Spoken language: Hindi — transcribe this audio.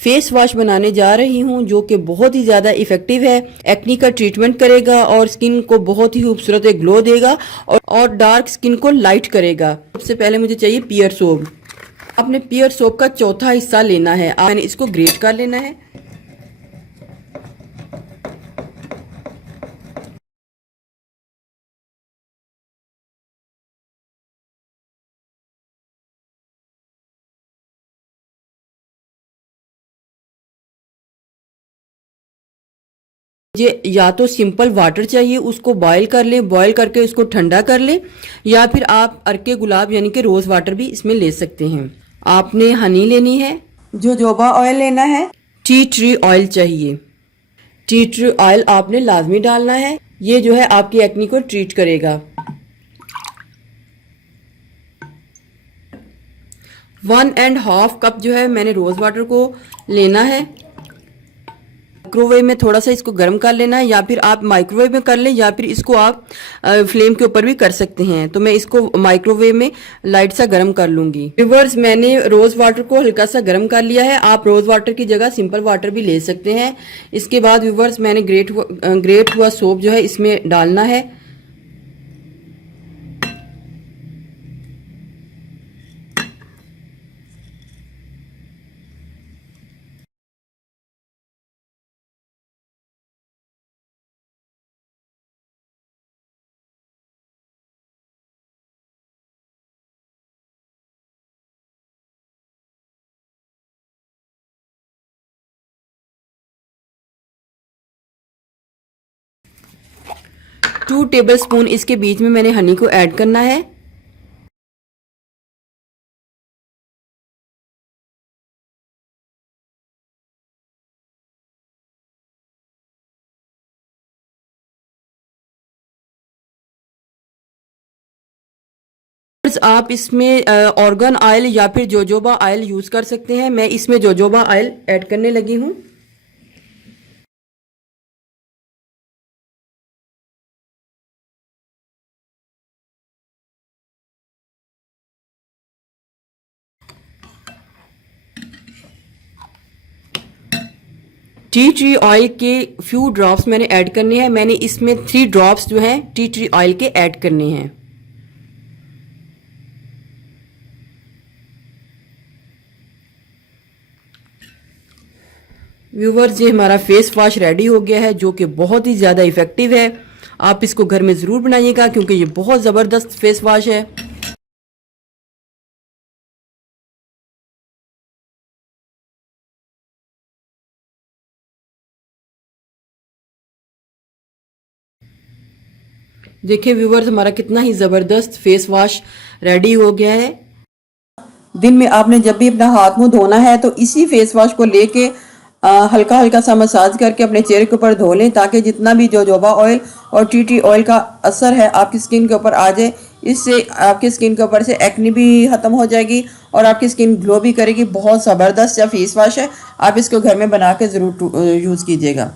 फेस वॉश बनाने जा रही हूँ जो कि बहुत ही ज़्यादा इफेक्टिव है। एक्नी का ट्रीटमेंट करेगा और स्किन को बहुत ही खूबसूरत ग्लो देगा और डार्क स्किन को लाइट करेगा। सबसे पहले मुझे चाहिए पियर सोप। आपने पियर सोप का चौथा हिस्सा लेना है। मैंने इसको ग्रेट कर लेना है। ये या तो सिंपल वाटर चाहिए, उसको बॉयल कर ले, बॉयल करके उसको ठंडा कर ले, या फिर आप अर्के गुलाब यानी कि रोज़ वाटर भी इसमें ले सकते हैं। आपने हनी लेनी है, जोजोबा ऑयल लेना है, टी ट्री ऑयल चाहिए। टी ट्री ऑयल आपने लाजमी डालना है। ये जो है आपकी एक्नी को ट्रीट करेगा। 1.5 कप जो है मैंने रोज़ वाटर को लेना है। माइक्रोवेव में थोड़ा सा इसको गर्म कर लेना है, या फिर आप माइक्रोवेव में कर लें, या फिर इसको आप फ्लेम के ऊपर भी कर सकते हैं। तो मैं इसको माइक्रोवेव में लाइट सा गर्म कर लूंगी। व्यूअर्स, मैंने रोज़ वाटर को हल्का सा गर्म कर लिया है। आप रोज़ वाटर की जगह सिंपल वाटर भी ले सकते हैं। इसके बाद व्यूअर्स, मैंने ग्रेट हुआ सोप जो है इसमें डालना है। 2 टेबल स्पून इसके बीच में मैंने हनी को ऐड करना है। आप इसमें ऑर्गन ऑयल या फिर जोजोबा ऑयल यूज कर सकते हैं। मैं इसमें जोजोबा ऑयल ऐड करने लगी हूँ। टी ट्री ऑयल के फ्यू ड्रॉप्स मैंने ऐड करने हैं। मैंने इसमें 3 ड्रॉप्स जो हैं टी ट्री ऑयल के ऐड करने हैं। व्यूवर्स, ये हमारा फेस वॉश रेडी हो गया है जो कि बहुत ही ज़्यादा इफेक्टिव है। आप इसको घर में ज़रूर बनाइएगा क्योंकि ये बहुत ज़बरदस्त फेस वॉश है। देखिए व्यूवर्स, हमारा कितना ही ज़बरदस्त फेस वॉश रेडी हो गया है। दिन में आपने जब भी अपना हाथ मुंह धोना है तो इसी फेस वॉश को लेके हल्का हल्का सा मसाज करके अपने चेहरे के ऊपर धो लें, ताकि जितना भी जोजोबा ऑयल और टी ट्री ऑयल का असर है आपकी स्किन के ऊपर आ जाए। इससे आपकी स्किन के ऊपर से एक्ने भी ख़त्म हो जाएगी और आपकी स्किन ग्लो भी करेगी। बहुत ज़बरदस्त या फेस वॉश है। आप इसको घर में बना के ज़रूर यूज़ कीजिएगा।